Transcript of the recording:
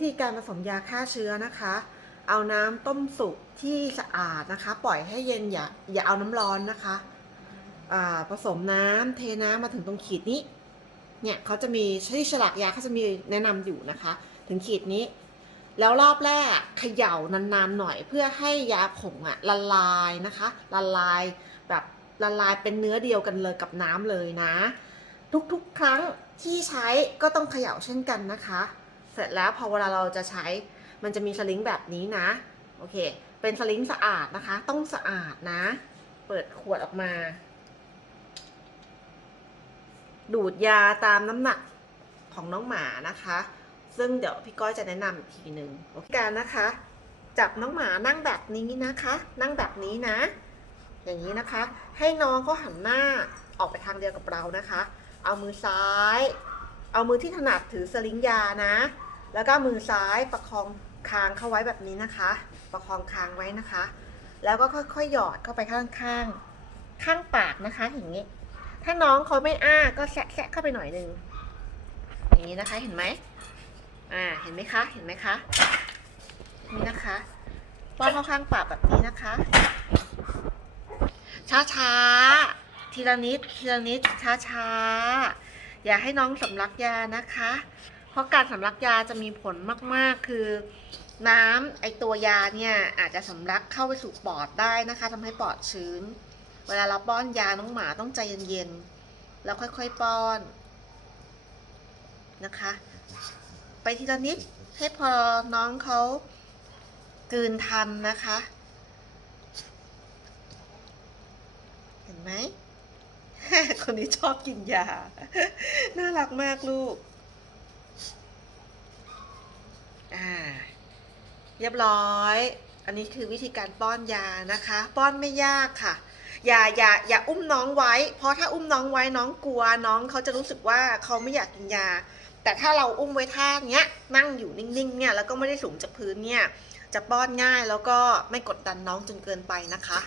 วิธีการผสมยาฆ่าเชื้อนะคะ เอาน้ำต้มสุกที่สะอาดนะคะ ปล่อยให้เย็นอย่าอย่าเอาน้ำร้อนนะคะผสมน้ำเทน้ำมาถึงตรงขีดนี้เนี่ยเขาจะมีที่ฉลากยาเขาจะมีแนะนำอยู่นะคะ ถึงขีดนี้ แล้วรอบแรกเขย่านานๆหน่อย เพื่อให้ยาผงอะละลายนะคะ ละลายแบบละลายเป็นเนื้อเดียวกันเลยกับน้ำเลยนะ ทุกๆครั้งที่ใช้ก็ต้องเขย่าเช่นกันนะคะ สร็จแล้วพอเวลาเราจะใช้มันจะมีสลิงแบบนี้นะ โอเค เป็นสลิงสะอาดนะคะ ต้องสะอาดนะ เปิดขวดออกมา ดูดยาตามน้ำหนักของน้องหมานะคะ ซึ่งเดี๋ยวพี่ก้อยจะแนะนำอีกทีหนึ่งโอเคการนะคะ จับน้องหมานั่งแบบนี้นะคะ นั่งแบบนี้นะ อย่างนี้นะคะ ให้น้องเขาหันหน้าออกไปทางเดียวกับเรานะคะ เอามือซ้าย เอามือที่ถนัดถือสลิงยานะ แล้วก็มือซ้ายประคองคางเข้าไว้แบบนี้นะคะ ประคองคางไว้นะคะ แล้วก็ค่อยๆหยอดเข้าไปข้างข้างๆข้างปากนะคะอย่างนี้ ถ้าน้องเขาไม่อ้าก็แซะแซะเข้าไปหน่อยนึงอย่างนี้นะคะเห็นไหมอ่าเห็นไหมคะเห็นไหมคะนี่นะคะป้อนเข้าข้างปากแบบนี้นะคะ ช้าๆทีละนิดทีละนิดช้าๆอย่าให้น้องสำลักยานะคะ ราะการสำลักยาจะมีผลมาก ๆ คือ น้ำไอตัวยาเนี่ยอาจจะสำลักเข้าไปสู่ปอดได้นะคะทำให้ปอดชื้น เวลาเราป้อนยาน้องหมาต้องใจเย็นๆแล้วค่อยๆป้อนนะคะ ไปทีละนิดให้พอน้องเขากืนทันนะคะ เห็นไหมคนนี้ชอบกินยา น่ารักมากลูก อ่า เรียบร้อย อันนี้คือวิธีการป้อนยานะคะ ป้อนไม่ยากค่ะ อย่าอย่าอย่าอุ้มน้องไว้ เพราะถ้าอุ้มน้องไว้น้องกลัวน้องเขาจะรู้สึกว่าเขาไม่อยากกินยา แต่ถ้าเราอุ้มไว้ท่าเนี้ยนั่งอยู่นิ่งๆเนี่ยแล้วก็ไม่ได้สูงจากพื้นเนี่ยจะป้อนง่ายแล้วก็ไม่กดดันน้องจนเกินไปนะคะ